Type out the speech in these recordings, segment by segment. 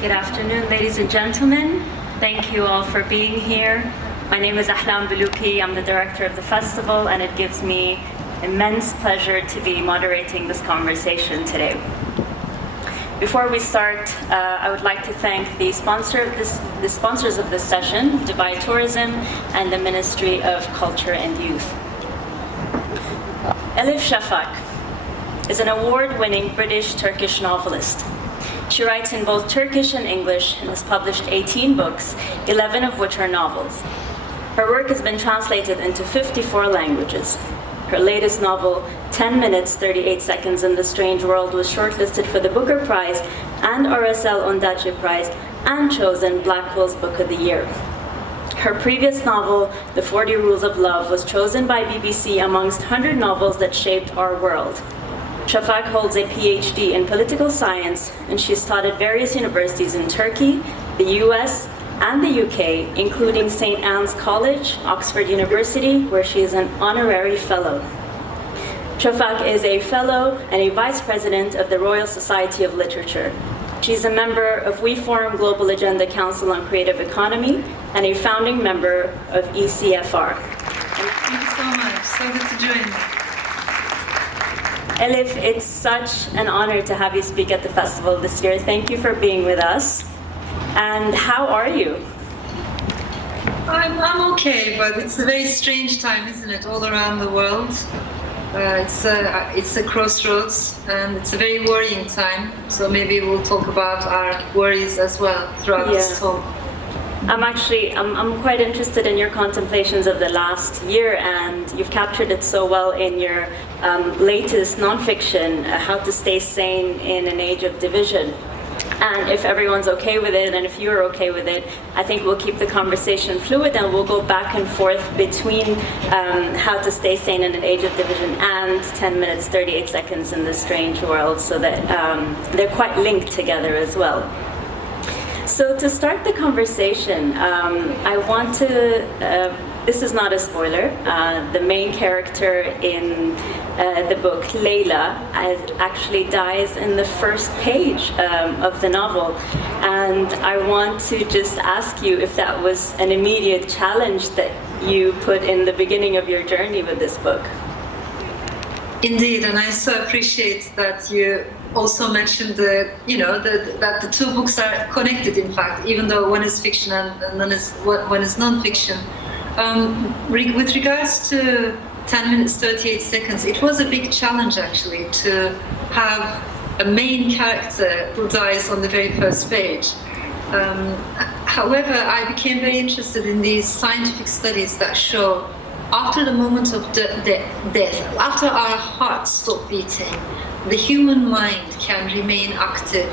Good afternoon, ladies and gentlemen. Thank you all for being here. My name is Ahlam Buluki. I'm the director of the festival, and it gives me immense pleasure to be moderating this conversation today. Before we start, I would like to thank the sponsors of this session, Dubai Tourism and the Ministry of Culture and Youth. Elif Shafak is an award-winning British-Turkish novelist. She writes in both Turkish and English and has published 18 books, 11 of which are novels. Her work has been translated into 54 languages. Her latest novel, 10 minutes, 38 seconds in the Strange World, was shortlisted for the Booker Prize and RSL Ondaatje Prize and chosen Blackwell's Book of the Year. Her previous novel, The 40 Rules of Love, was chosen by BBC amongst 100 novels that shaped our world. Shafak holds a PhD in political science, and she's taught at various universities in Turkey, the US, and the UK, including St. Anne's College, Oxford University, where she is an honorary fellow. Shafak is a fellow and a vice president of the Royal Society of Literature. She's a member of We Forum Global Agenda Council on Creative Economy and a founding member of ECFR. Thank you so much. So good to join you. Elif, it's such an honor to have you speak at the festival this year. Thank you for being with us. And how are you? I'm okay, but it's a very strange time, isn't it, all around the world? It's a crossroads, and it's a very worrying time. So maybe we'll talk about our worries as well throughout this talk. I'm quite interested in your contemplations of the last year, and you've captured it so well in your latest nonfiction, How to Stay Sane in an Age of Division. And if everyone's okay with it, and if you're okay with it, I think we'll keep the conversation fluid, and we'll go back and forth between How to Stay Sane in an Age of Division and 10 minutes, 38 seconds in this Strange World, so that they're quite linked together as well. So to start the conversation, I want to, this is not a spoiler, the main character in the book, Layla, actually dies in the first page of the novel. And I want to just ask you if that was an immediate challenge that you put in the beginning of your journey with this book. Indeed, and I so appreciate that you also mentioned that the two books are connected, in fact, even though one is fiction and one is non-fiction. With regards to 10 minutes, 38 seconds, it was a big challenge, actually, to have a main character who dies on the very first page. However, I became very interested in these scientific studies that show after the moment of death, after our hearts stop beating, the human mind can remain active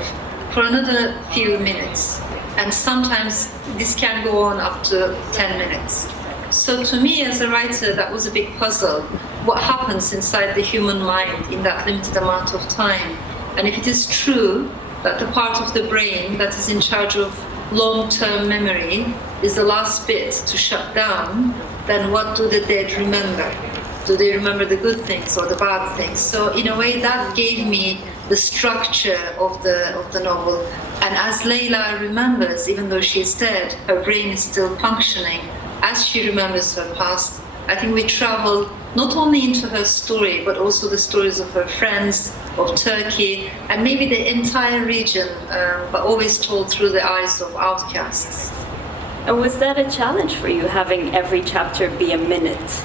for another few minutes. And sometimes this can go on up to 10 minutes. So to me as a writer, that was a big puzzle. What happens inside the human mind in that limited amount of time? And if it is true that the part of the brain that is in charge of long-term memory is the last bit to shut down, then what do the dead remember? Do they remember the good things or the bad things? So in a way that gave me the structure of the novel. And as Layla remembers, even though she's dead, her brain is still functioning. As she remembers her past, I think we travel not only into her story, but also the stories of her friends, of Turkey, and maybe the entire region, but always told through the eyes of outcasts. And was that a challenge for you, having every chapter be a minute?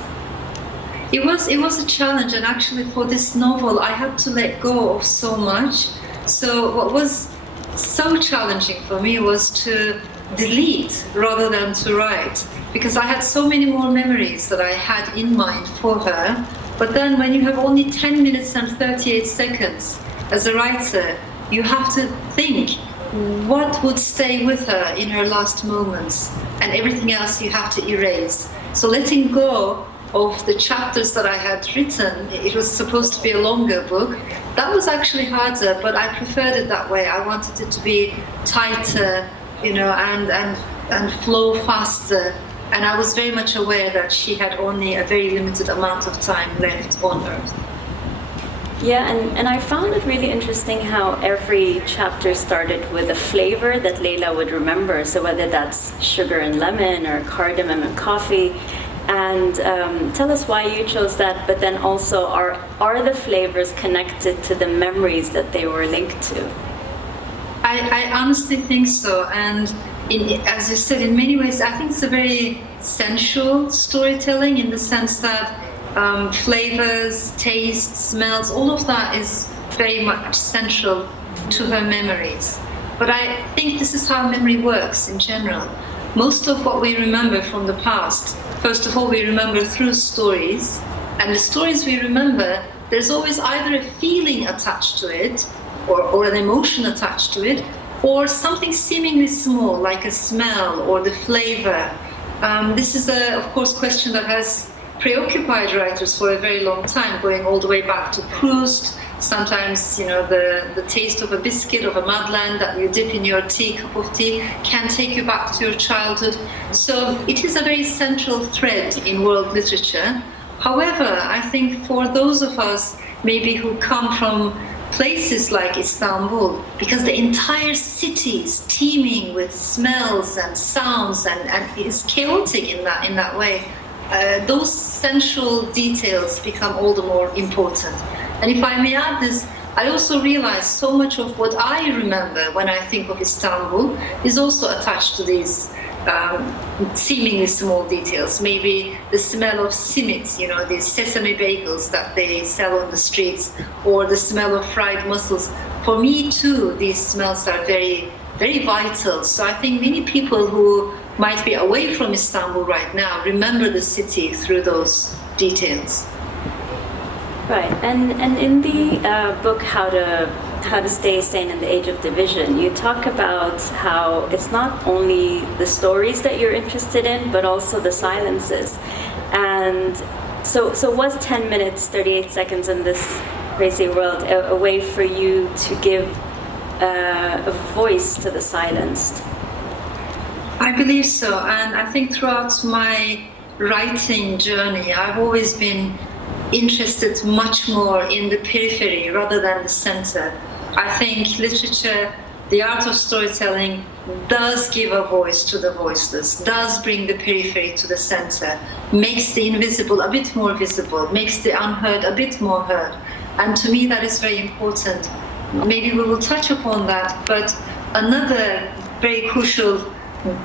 It was a challenge, and actually for this novel, I had to let go of so much. So what was so challenging for me was to delete rather than to write, because I had so many more memories that I had in mind for her. But then when you have only 10 minutes and 38 seconds as a writer, you have to think what would stay with her in her last moments, and everything else you have to erase. So letting go of the chapters that I had written, it was supposed to be a longer book. That was actually harder, but I preferred it that way. I wanted it to be tighter, and flow faster. And I was very much aware that she had only a very limited amount of time left on Earth. Yeah, and I found it really interesting how every chapter started with a flavor that Leila would remember. So whether that's sugar and lemon or cardamom and coffee. And tell us why you chose that, but then also are the flavors connected to the memories that they were linked to? I honestly think so. And as you said, in many ways, I think it's a very sensual storytelling in the sense that flavors, tastes, smells, all of that is very much central to her memories. But I think this is how memory works in general. Most of what we remember from the past, first of all, we remember through stories. And the stories we remember, there's always either a feeling attached to it, or an emotion attached to it, or something seemingly small, like a smell or the flavor. This is, of course, question that has preoccupied writers for a very long time, going all the way back to Proust. Sometimes, the taste of a biscuit, of a madeleine that you dip in your cup of tea, can take you back to your childhood. So it is a very central thread in world literature. However, I think for those of us maybe who come from places like Istanbul, because the entire city is teeming with smells and sounds and is chaotic in that way, those sensual details become all the more important. And if I may add this, I also realize so much of what I remember when I think of Istanbul is also attached to these seemingly small details. Maybe the smell of simit, these sesame bagels that they sell on the streets, or the smell of fried mussels. For me too, these smells are very, very vital. So I think many people who might be away from Istanbul right now remember the city through those details. Right, and in the book How to Stay Sane in the Age of Division, you talk about how it's not only the stories that you're interested in, but also the silences. And so was 10 minutes, 38 seconds in this crazy world a way for you to give a voice to the silenced? I believe so, and I think throughout my writing journey, I've always been interested much more in the periphery rather than the center. I think literature, the art of storytelling, does give a voice to the voiceless, does bring the periphery to the center, makes the invisible a bit more visible, makes the unheard a bit more heard. And to me, that is very important. Maybe we will touch upon that, but another very crucial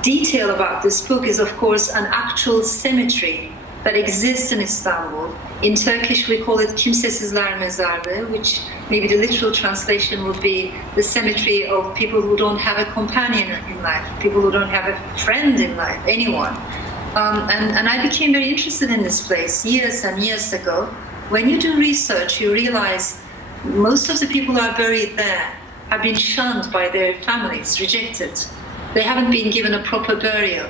detail about this book is, of course, an actual cemetery that exists in Istanbul. In Turkish, we call it Kimsesizler Mezarlığı, which maybe the literal translation would be the cemetery of people who don't have a companion in life, people who don't have a friend in life, anyone. And I became very interested in this place years and years ago. When you do research, you realize most of the people who are buried there have been shunned by their families, rejected. They haven't been given a proper burial.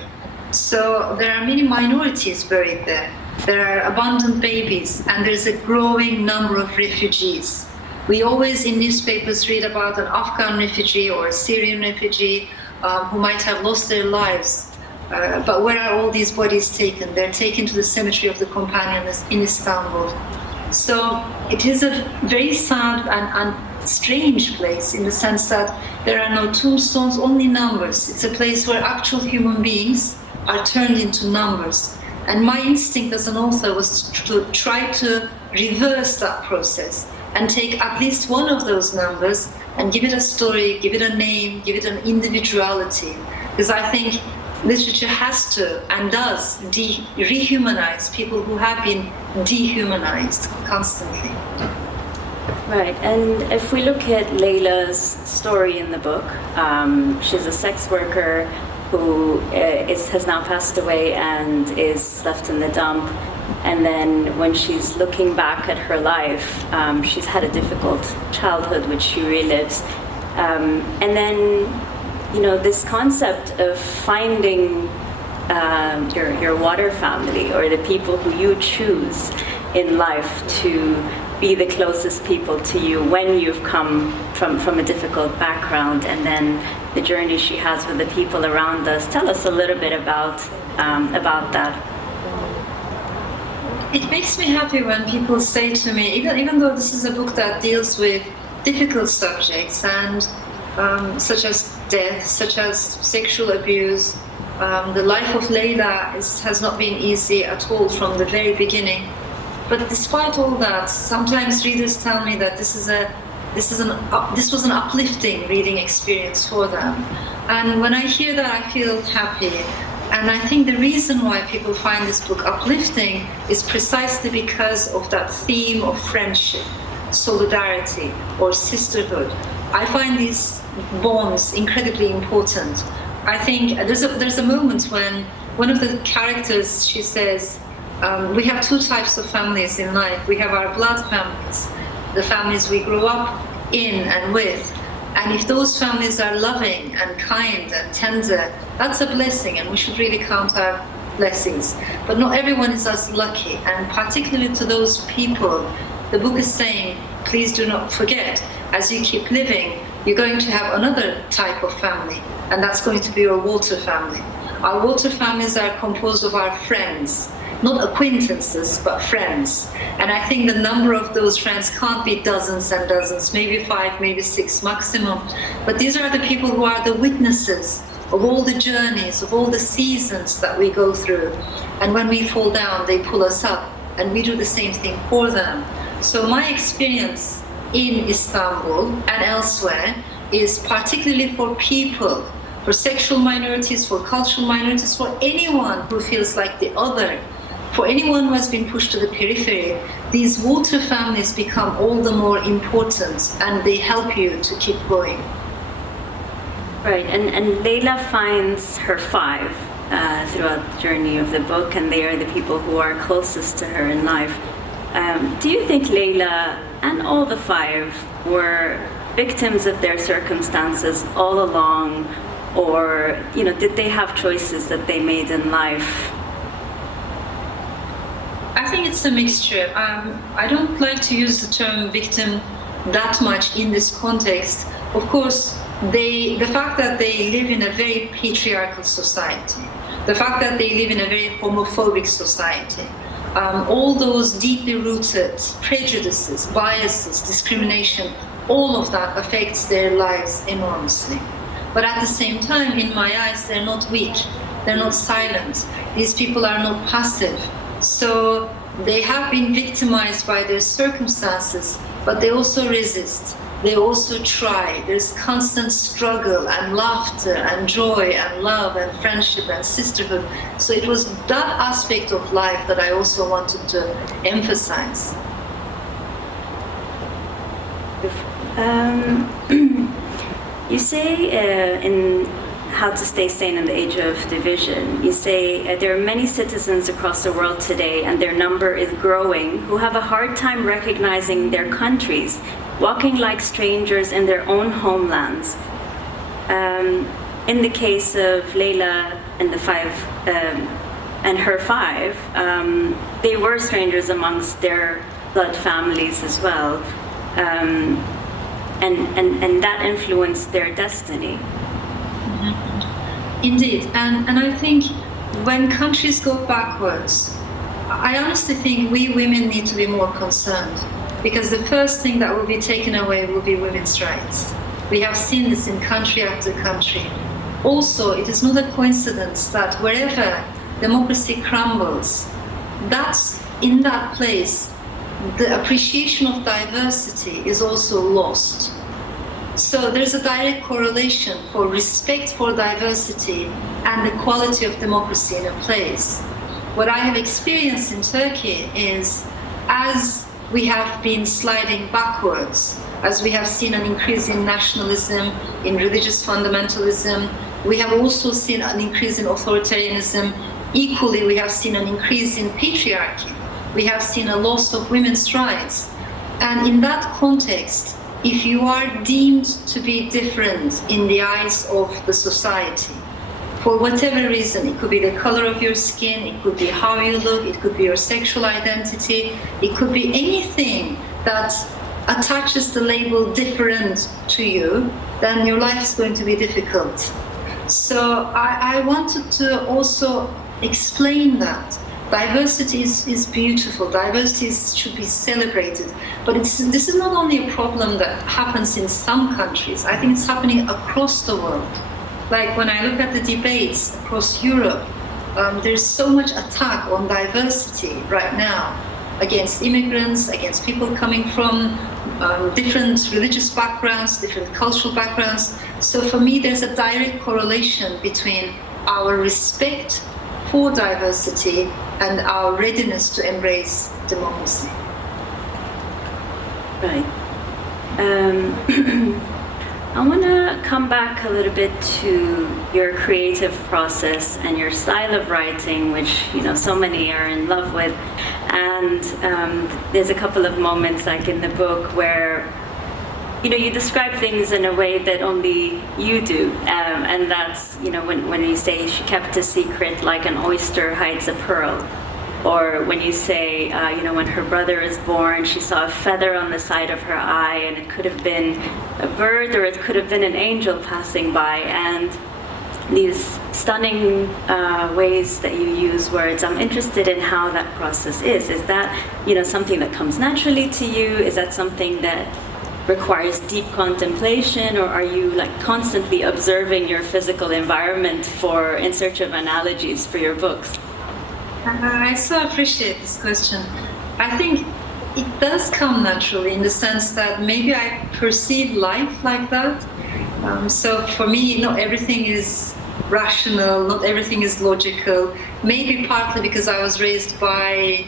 So there are many minorities buried there. There are abandoned babies, and there's a growing number of refugees. We always in newspapers read about an Afghan refugee or a Syrian refugee who might have lost their lives. But where are all these bodies taken? They're taken to the cemetery of the Companions in Istanbul. So it is a very sad and strange place in the sense that there are no tombstones, only numbers. It's a place where actual human beings are turned into numbers. And my instinct as an author was to try to reverse that process and take at least one of those numbers and give it a story, give it a name, give it an individuality. Because I think literature has to and does rehumanize people who have been dehumanized constantly. Right, and if we look at Leila's story in the book, she's a sex worker who has now passed away and is left in the dump. And then when she's looking back at her life, she's had a difficult childhood, which she relives. And then, this concept of finding your water family, or the people who you choose in life to be the closest people to you when you've come from a difficult background, and then the journey she has with the people around us. Tell us a little bit about that. It makes me happy when people say to me, even though this is a book that deals with difficult subjects and such as death, such as sexual abuse, the life of Layla has not been easy at all from the very beginning. But despite all that, sometimes readers tell me that this was an uplifting reading experience for them. And when I hear that, I feel happy. And I think the reason why people find this book uplifting is precisely because of that theme of friendship, solidarity, or sisterhood. I find these bonds incredibly important. I think there's a moment when one of the characters, she says, we have two types of families in life. We have our blood families, the families we grew up in and with. And if those families are loving and kind and tender, that's a blessing, and we should really count our blessings. But not everyone is as lucky, and particularly to those people, the book is saying, please do not forget, as you keep living, you're going to have another type of family, and that's going to be your water family. Our water families are composed of our friends, not acquaintances, but friends. And I think the number of those friends can't be dozens and dozens, maybe 5, maybe 6 maximum. But these are the people who are the witnesses of all the journeys, of all the seasons that we go through. And when we fall down, they pull us up, and we do the same thing for them. So my experience in Istanbul and elsewhere is particularly for people, for sexual minorities, for cultural minorities, for anyone who feels like the other, for anyone who has been pushed to the periphery. These water families become all the more important, and they help you to keep going. Right, and Layla finds her 5 throughout the journey of the book, and they are the people who are closest to her in life. Do you think Layla and all the 5 were victims of their circumstances all along, or did they have choices that they made in life? I think it's a mixture. I don't like to use the term victim that much in this context. Of course, the fact that they live in a very patriarchal society, the fact that they live in a very homophobic society, all those deeply rooted prejudices, biases, discrimination, all of that affects their lives enormously. But at the same time, in my eyes, they're not weak, they're not silent. These people are not passive. So they have been victimized by their circumstances, but they also resist. They also try. There's constant struggle and laughter and joy and love and friendship and sisterhood. So it was that aspect of life that I also wanted to emphasize. You say in How to Stay Sane in the Age of Division, you say there are many citizens across the world today, and their number is growing, who have a hard time recognizing their countries, walking like strangers in their own homelands. In the case of Layla and the 5, and her 5, they were strangers amongst their blood families as well, and that influenced their destiny. Indeed, and I think when countries go backwards, I honestly think we women need to be more concerned, because the first thing that will be taken away will be women's rights. We have seen this in country after country. Also, it is not a coincidence that wherever democracy crumbles, that's in that place, the appreciation of diversity is also lost. So there's a direct correlation for respect for diversity and the quality of democracy in a place. What I have experienced in Turkey is, as we have been sliding backwards, as we have seen an increase in nationalism, in religious fundamentalism, we have also seen an increase in authoritarianism. Equally, we have seen an increase in patriarchy. We have seen a loss of women's rights. And in that context, if you are deemed to be different in the eyes of the society, for whatever reason, it could be the color of your skin, it could be how you look, it could be your sexual identity, it could be anything that attaches the label different to you, then your life is going to be difficult. So I wanted to also explain that diversity is beautiful. Diversity should be celebrated. But this is not only a problem that happens in some countries. I think it's happening across the world. Like when I look at the debates across Europe, there's so much attack on diversity right now against immigrants, against people coming from different religious backgrounds, different cultural backgrounds. So for me, there's a direct correlation between our respect for diversity and our readiness to embrace democracy. Right. I want to come back a little bit to your creative process and your style of writing, which so many are in love with. And there's a couple of moments, like in the book, where you describe things in a way that only you do, and that's when you say she kept a secret like an oyster hides a pearl. Or when you say, when her brother is born, she saw a feather on the side of her eye, and it could have been a bird or it could have been an angel passing by. And these stunning ways that you use words, I'm interested in how that process is. Is that, something that comes naturally to you? Is that something that requires deep contemplation, or are you constantly observing your physical environment in search of analogies for your books? I so appreciate this question. I think it does come naturally in the sense that maybe I perceive life like that. So for me, not everything is rational, not everything is logical. Maybe partly because I was raised by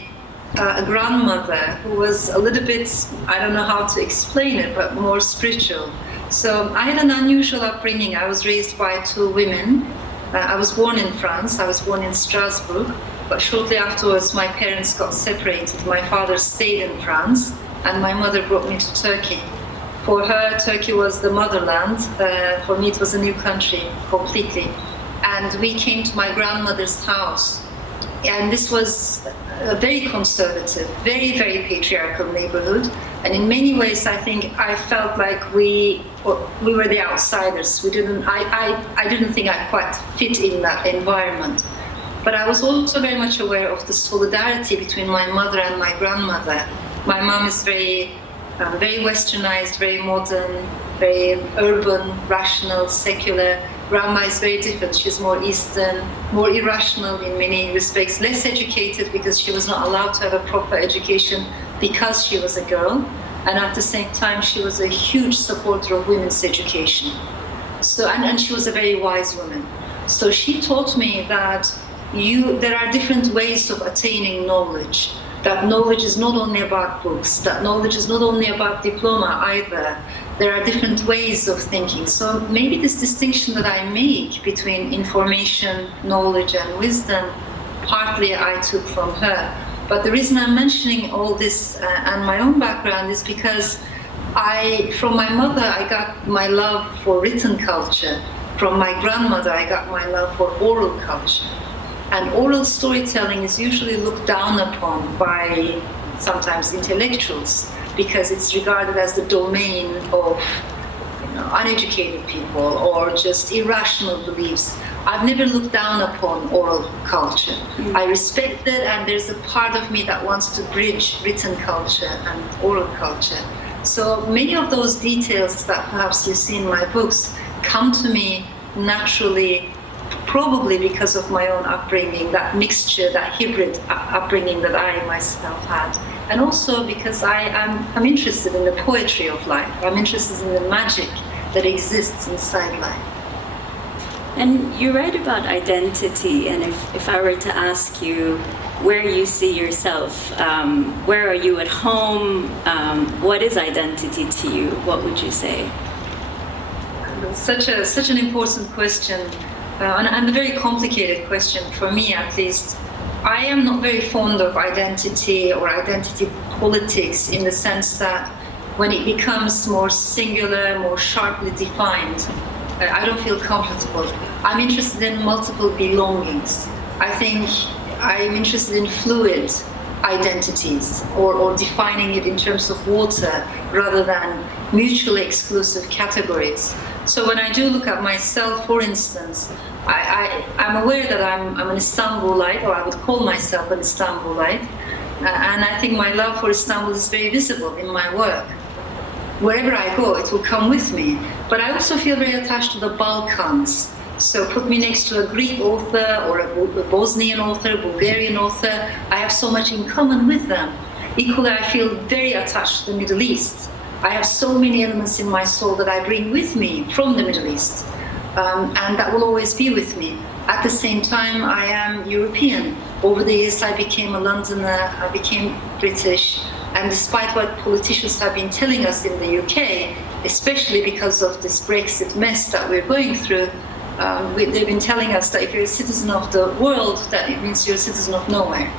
a grandmother who was a little bit, I don't know how to explain it, but more spiritual. So I had an unusual upbringing. I was raised by two women. I was born in France. I was born in Strasbourg. But shortly afterwards, my parents got separated. My father stayed in France, and my mother brought me to Turkey. For her, Turkey was the motherland. For me, it was a new country completely. And we came to my grandmother's house. And this was a very conservative, very, very patriarchal neighborhood. And in many ways, I think I felt like we were the outsiders. I didn't think I quite fit in that environment. But I was also very much aware of the solidarity between my mother and my grandmother. My mom is very westernized, very modern, very urban, rational, secular. Grandma is very different. She's more Eastern, more irrational in many respects, less educated because she was not allowed to have a proper education because she was a girl. And at the same time, she was a huge supporter of women's education. So, and she was a very wise woman. So she taught me that there are different ways of attaining knowledge. That knowledge is not only about books, that knowledge is not only about diploma either. There are different ways of thinking. So maybe this distinction that I make between information, knowledge, and wisdom, partly I took from her. But the reason I'm mentioning all this and my own background is because from my mother, I got my love for written culture. From my grandmother, I got my love for oral culture. And oral storytelling is usually looked down upon by sometimes intellectuals because it's regarded as the domain of uneducated people or just irrational beliefs. I've never looked down upon oral culture. I respect it, and there's a part of me that wants to bridge written culture and oral culture. So many of those details that perhaps you see in my books come to me naturally, probably because of my own upbringing, that mixture, that hybrid upbringing that I myself had. And also because I'm interested in the poetry of life. I'm interested in the magic that exists inside life. And you write about identity, and if I were to ask you where you see yourself, where are you at home, what is identity to you, what would you say? Such an important question. And a very complicated question for me, at least. I am not very fond of identity or identity politics in the sense that when it becomes more singular, more sharply defined, I don't feel comfortable. I'm interested in multiple belongings. I think I'm interested in fluid identities or defining it in terms of water rather than mutually exclusive categories. So when I do look at myself, for instance, I'm aware that I'm an Istanbulite, or I would call myself an Istanbulite, and I think my love for Istanbul is very visible in my work. Wherever I go, it will come with me. But I also feel very attached to the Balkans. So put me next to a Greek author or a Bosnian author, Bulgarian author. I have so much in common with them. Equally, I feel very attached to the Middle East. I have so many elements in my soul that I bring with me from the Middle East. And that will always be with me. At the same time, I am European. Over the years, I became a Londoner, I became British. And despite what politicians have been telling us in the UK, especially because of this Brexit mess that we're going through, they've been telling us that if you're a citizen of the world, that it means you're a citizen of nowhere.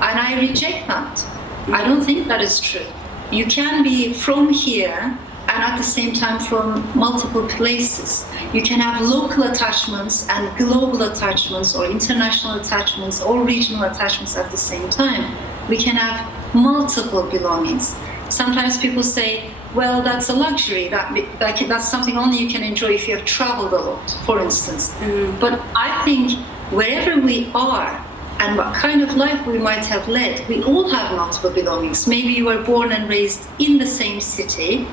And I reject that. I don't think that is true. You can be from here and at the same time from multiple places. You can have local attachments and global attachments, or international attachments, or regional attachments at the same time. We can have multiple belongings. Sometimes people say, well, that's a luxury, that's something only you can enjoy if you have traveled a lot, for instance. But I think wherever we are and what kind of life we might have led, we all have multiple belongings. Maybe you were born and raised in the same city,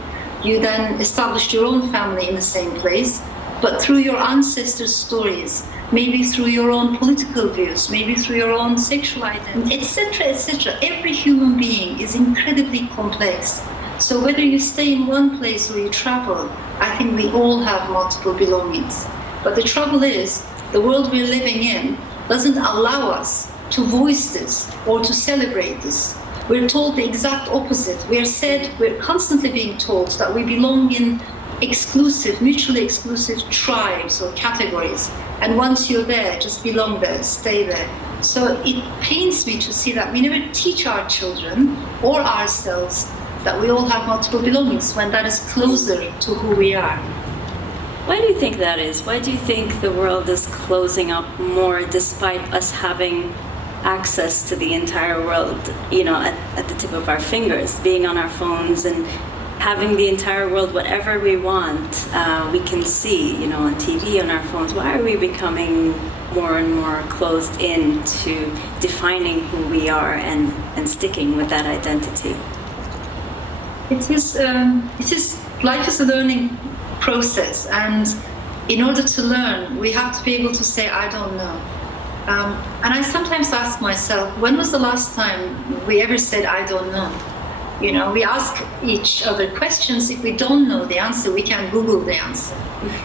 you then established your own family in the same place, but through your ancestors' stories, maybe through your own political views, maybe through your own sexual identity, etc., etc. Every human being is incredibly complex. So whether you stay in one place or you travel, I think we all have multiple belongings. But the trouble is, the world we're living in doesn't allow us to voice this or to celebrate this. We're told the exact opposite. We're constantly being told that we belong in exclusive, mutually exclusive tribes or categories. And once you're there, just belong there, stay there. So it pains me to see that we never teach our children or ourselves that we all have multiple belongings when that is closer to who we are. Why do you think that is? Why do you think the world is closing up more despite us having access to the entire world, at the tip of our fingers, being on our phones and having the entire world, whatever we want, we can see, on TV, on our phones. Why are we becoming more and more closed in to defining who we are and sticking with that identity? It is life is a learning process, and in order to learn, we have to be able to say, I don't know. And I sometimes ask myself, when was the last time we ever said, I don't know? We ask each other questions. If we don't know the answer, we can Google the answer.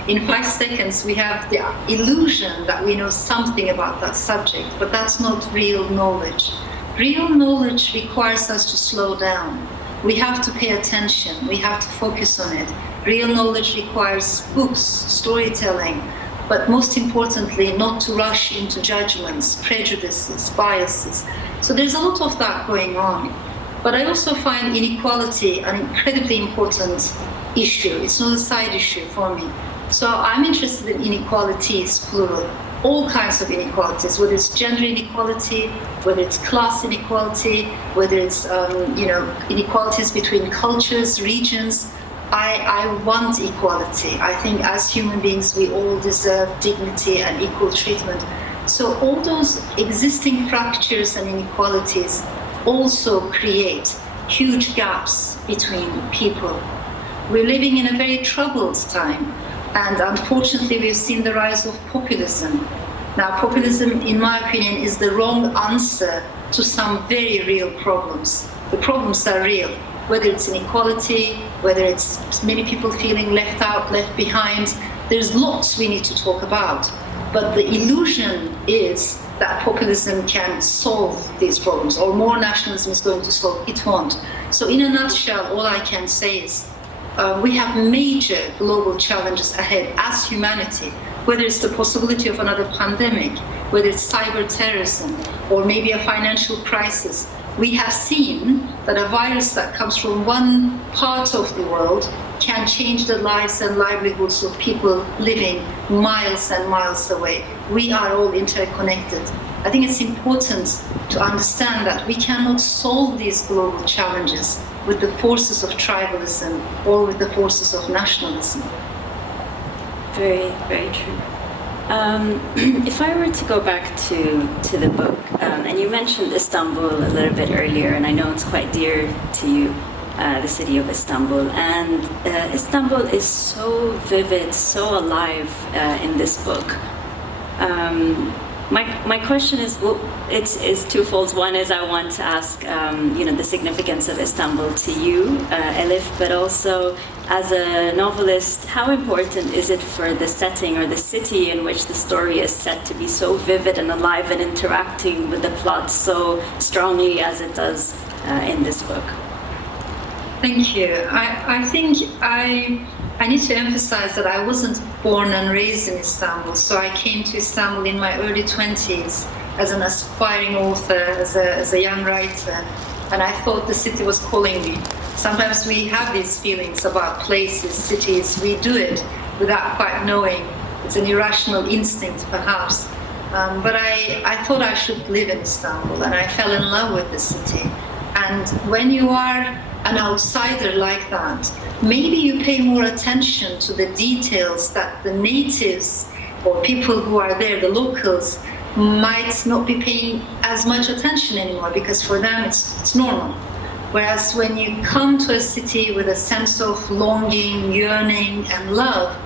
In 5 seconds, we have the illusion that we know something about that subject, but that's not real knowledge. Real knowledge requires us to slow down. We have to pay attention. We have to focus on it. Real knowledge requires books, storytelling, but most importantly, not to rush into judgments, prejudices, biases. So there's a lot of that going on. But I also find inequality an incredibly important issue. It's not a side issue for me. So I'm interested in inequalities, plural. All kinds of inequalities, whether it's gender inequality, whether it's class inequality, whether it's inequalities between cultures, regions. I want equality. I think as human beings, we all deserve dignity and equal treatment. So all those existing fractures and inequalities also create huge gaps between people. We're living in a very troubled time, and unfortunately we've seen the rise of populism. Now, populism, in my opinion, is the wrong answer to some very real problems. The problems are real, whether it's inequality, whether it's many people feeling left out, left behind. There's lots we need to talk about. But the illusion is that populism can solve these problems, or more nationalism is going to solve. It won't. So in a nutshell, all I can say is we have major global challenges ahead as humanity, whether it's the possibility of another pandemic, whether it's cyber terrorism, or maybe a financial crisis. We have seen that a virus that comes from one part of the world can change the lives and livelihoods of people living miles and miles away. We are all interconnected. I think it's important to understand that we cannot solve these global challenges with the forces of tribalism or with the forces of nationalism. Very, very true. If I were to go back to the book, and you mentioned Istanbul a little bit earlier, and I know it's quite dear to you, the city of Istanbul, and Istanbul is so vivid, so alive in this book. My question is, well, it's twofold. One is I want to ask, the significance of Istanbul to you, Elif, but also as a novelist, how important is it for the setting or the city in which the story is set to be so vivid and alive and interacting with the plot so strongly as it does in this book? Thank you. I think I need to emphasize that I wasn't born and raised in Istanbul, so I came to Istanbul in my early 20s as an aspiring author, as a young writer, and I thought the city was calling me. Sometimes we have these feelings about places, cities, we do it without quite knowing. It's an irrational instinct, perhaps. But I thought I should live in Istanbul, and I fell in love with the city. And when you are an outsider like that, maybe you pay more attention to the details that the natives or people who are there, the locals, might not be paying as much attention anymore, because for them it's normal. Whereas when you come to a city with a sense of longing, yearning, and love,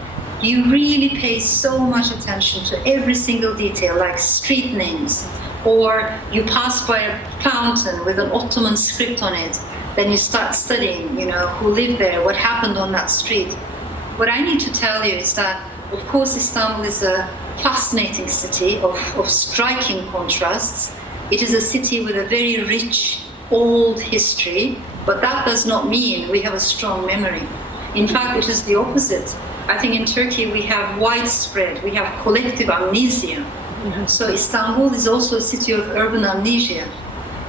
you really pay so much attention to every single detail, like street names, or you pass by a fountain with an Ottoman script on it. Then you start studying, who lived there, what happened on that street. What I need to tell you is that, of course, Istanbul is a fascinating city of striking contrasts. It is a city with a very rich, old history, but that does not mean we have a strong memory. In fact, it is the opposite. I think in Turkey we have widespread, we have collective amnesia. So Istanbul is also a city of urban amnesia,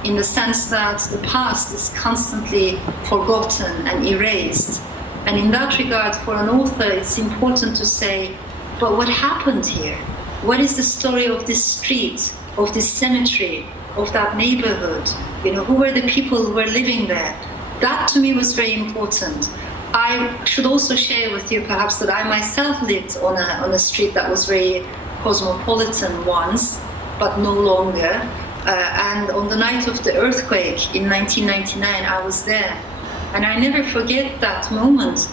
in the sense that the past is constantly forgotten and erased. And in that regard, for an author, it's important to say, but what happened here? What is the story of this street, of this cemetery, of that neighborhood? Who were the people who were living there? That to me was very important. I should also share with you perhaps that I myself lived on a street that was very cosmopolitan once, but no longer. And on the night of the earthquake in 1999, I was there. And I never forget that moment.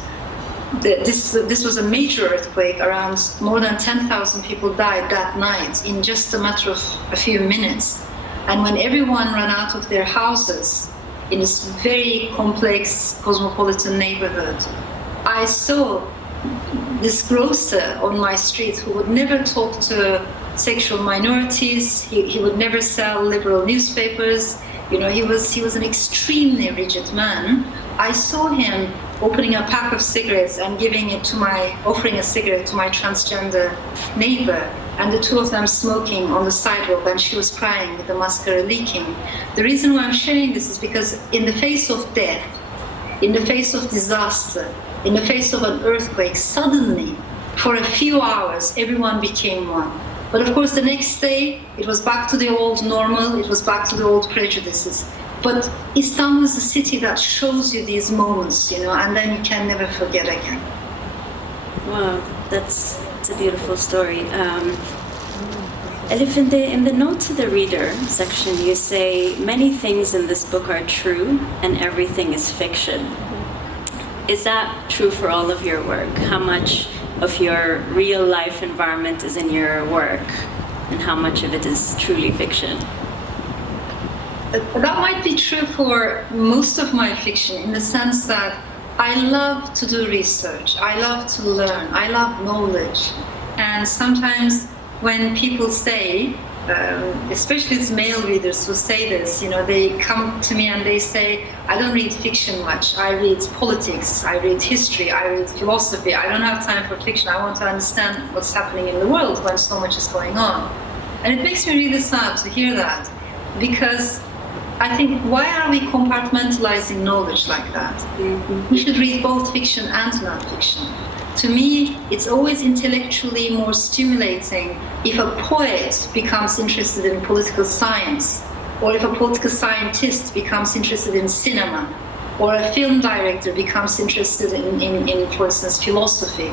This was a major earthquake. Around more than 10,000 people died that night in just a matter of a few minutes. And when everyone ran out of their houses in this very complex cosmopolitan neighborhood, I saw this grocer on my street who would never talk to sexual minorities. He would never sell liberal newspapers. He was an extremely rigid man. I saw him opening a pack of cigarettes and offering a cigarette to my transgender neighbor, and the two of them smoking on the sidewalk, and she was crying with the mascara leaking. The reason why I'm sharing this is because in the face of death, in the face of disaster, in the face of an earthquake, suddenly, for a few hours, everyone became one. But of course, the next day, it was back to the old normal, it was back to the old prejudices. But Istanbul is a city that shows you these moments, and then you can never forget again. Wow, that's a beautiful story. Elif, in the note to the reader section, you say, many things in this book are true and everything is fiction. Is that true for all of your work? How much of your real life environment is in your work, and how much of it is truly fiction? That might be true for most of my fiction, in the sense that I love to do research, I love to learn, I love knowledge. And sometimes when people say, especially it's male readers who say this, they come to me and they say, I don't read fiction much, I read politics, I read history, I read philosophy, I don't have time for fiction, I want to understand what's happening in the world when so much is going on. And it makes me really sad to hear that, because I think, why are we compartmentalizing knowledge like that? We should read both fiction and non-fiction. To me, it's always intellectually more stimulating if a poet becomes interested in political science, or if a political scientist becomes interested in cinema, or a film director becomes interested in, for instance, philosophy.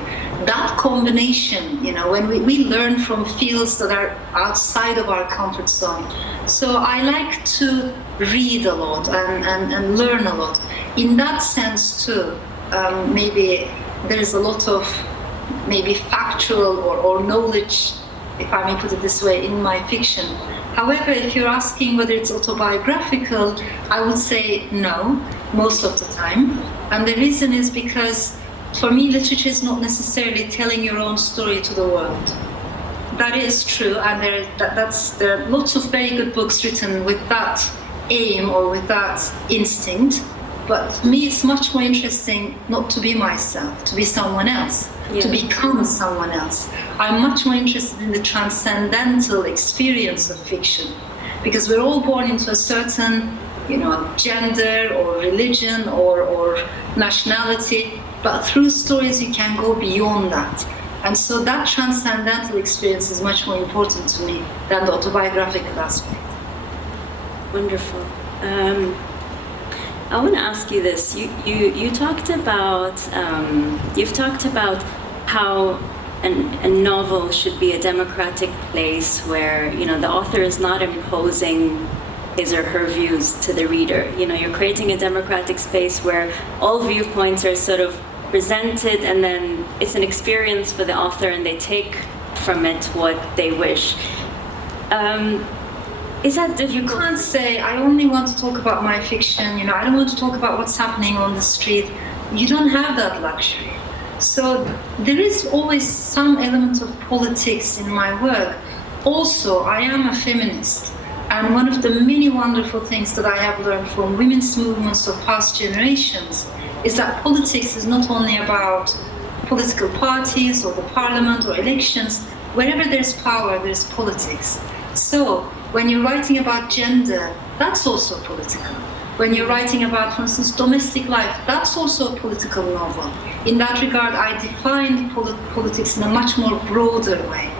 That combination, when we learn from fields that are outside of our comfort zone. So I like to read a lot and learn a lot. In that sense too, maybe there is a lot of maybe factual or knowledge, if I may put it this way, in my fiction. However, if you're asking whether it's autobiographical, I would say no, most of the time. And the reason is because, for me, literature is not necessarily telling your own story to the world. That is true, and there are lots of very good books written with that aim or with that instinct. But to me, it's much more interesting not to be myself, to be someone else, to become someone else. I'm much more interested in the transcendental experience of fiction, because we're all born into a certain, gender or religion or nationality, but through stories you can go beyond that. And so that transcendental experience is much more important to me than the autobiographical aspect. Wonderful. I want to ask you this. You talked about you've talked about how a novel should be a democratic place where the author is not imposing his or her views to the reader. You're creating a democratic space where all viewpoints are sort of presented, and then it's an experience for the author, and they take from it what they wish. Is that difficult? You can't say, I only want to talk about my fiction, I don't want to talk about what's happening on the street. You don't have that luxury. So there is always some element of politics in my work. Also, I am a feminist. And one of the many wonderful things that I have learned from women's movements of past generations is that politics is not only about political parties or the parliament or elections. Wherever there's power, there's politics. So when you're writing about gender, that's also political. When you're writing about, for instance, domestic life, that's also a political novel. In that regard, I defined politics in a much more broader way.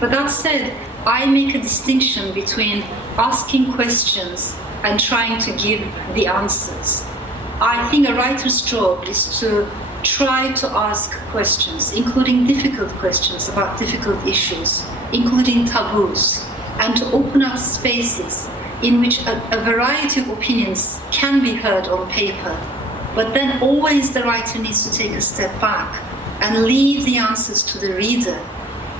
But that said, I make a distinction between asking questions and trying to give the answers. I think a writer's job is to try to ask questions, including difficult questions about difficult issues, including taboos, and to open up spaces in which a variety of opinions can be heard on paper. But then always the writer needs to take a step back and leave the answers to the reader.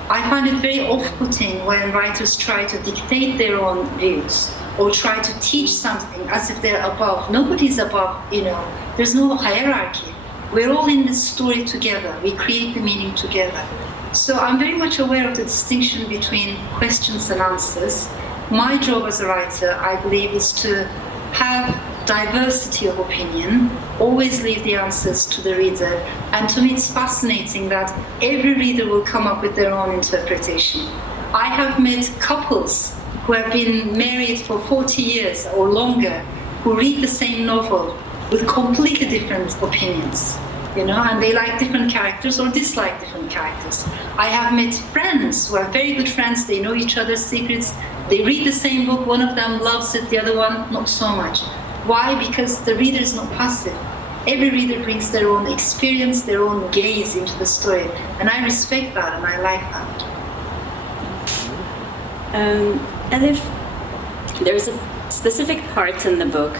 I find it very off-putting when writers try to dictate their own views or try to teach something as if they're above. Nobody's above, there's no hierarchy. We're all in this story together. We create the meaning together. So I'm very much aware of the distinction between questions and answers. My job as a writer, I believe, is to have diversity of opinion, always leave the answers to the reader. And to me, it's fascinating that every reader will come up with their own interpretation. I have met couples who have been married for 40 years or longer, who read the same novel with completely different opinions, and they like different characters or dislike different characters. I have met friends who are very good friends, they know each other's secrets, they read the same book, one of them loves it, the other one not so much. Why? Because the reader is not passive. Every reader brings their own experience, their own gaze into the story, and I respect that and I like that. Elif, there's a specific part in the book.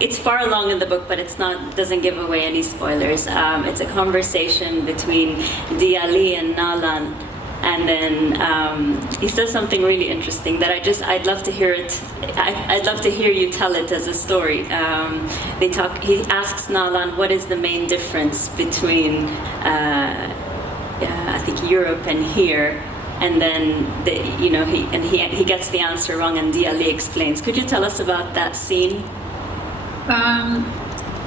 It's far along in the book, but doesn't give away any spoilers. It's a conversation between Diali and Nalan, and then he says something really interesting that I'd love to hear it. I'd love to hear you tell it as a story. He asks Nalan what is the main difference between I think Europe and here. And then he gets the answer wrong, and Diali explains. Could you tell us about that scene?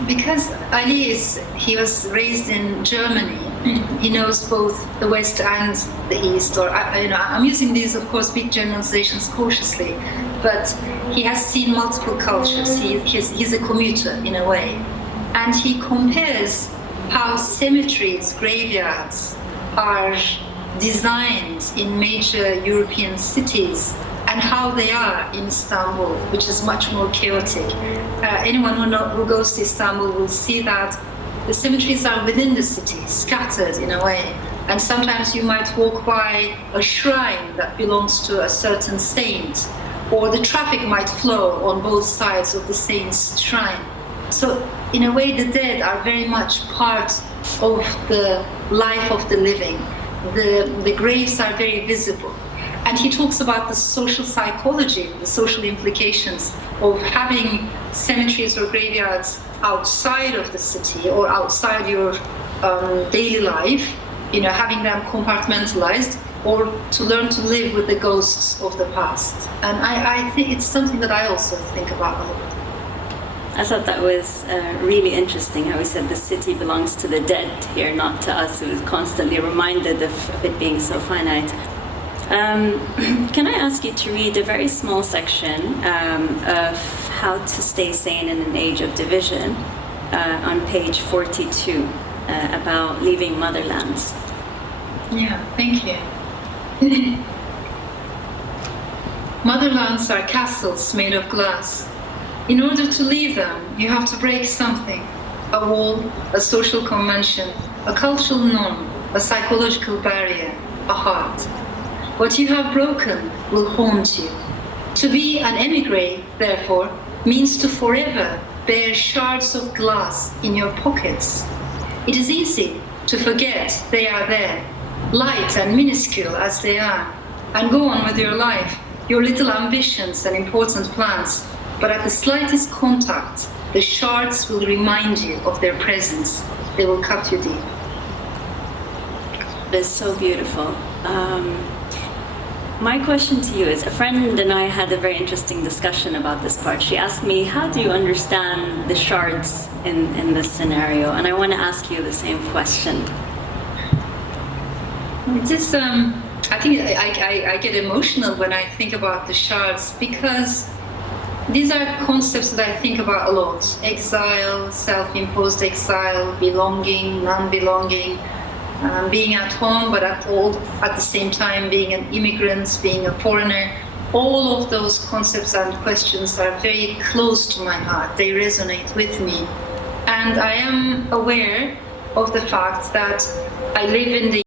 Because Ali he was raised in Germany. He knows both the West and the East. Or I'm using these, of course, big generalizations cautiously. but he has seen multiple cultures. He's a commuter in a way. And he compares how cemeteries, graveyards are designed in major European cities and how they are in Istanbul, which is much more chaotic. Anyone who goes to Istanbul will see that the cemeteries are within the city, scattered in a way. And sometimes you might walk by a shrine that belongs to a certain saint, or the traffic might flow on both sides of the saint's shrine. So in a way, the dead are very much part of the life of the living. The graves are very visible. And he talks about the social psychology, the social implications of having cemeteries or graveyards outside of the city or outside your daily life, having them compartmentalized, or to learn to live with the ghosts of the past. And I think it's something that I also think about a lot. I thought that was really interesting how he said the city belongs to the dead here, not to us, who is constantly reminded of it being so finite. Can I ask you to read a very small section of How to Stay Sane in an Age of Division on page 42 about leaving motherlands? Yeah, thank you. Motherlands are castles made of glass. In order to leave them, you have to break something. A wall, a social convention, a cultural norm, a psychological barrier, a heart. What you have broken will haunt you. To be an émigré, therefore, means to forever bear shards of glass in your pockets. It is easy to forget they are there, light and minuscule as they are, and go on with your life, your little ambitions and important plans. But at the slightest contact, the shards will remind you of their presence. They will cut you deep. It's so beautiful. My question to you is, a friend and I had a very interesting discussion about this part. She asked me, how do you understand the shards in this scenario? And I want to ask you the same question. It is, I think I get emotional when I think about the shards, because these are concepts that I think about a lot. Exile, self-imposed exile, belonging, non-belonging, being at home but at the same time being an immigrant, being a foreigner. All of those concepts and questions are very close to my heart. They resonate with me. And I am aware of the fact that I live in the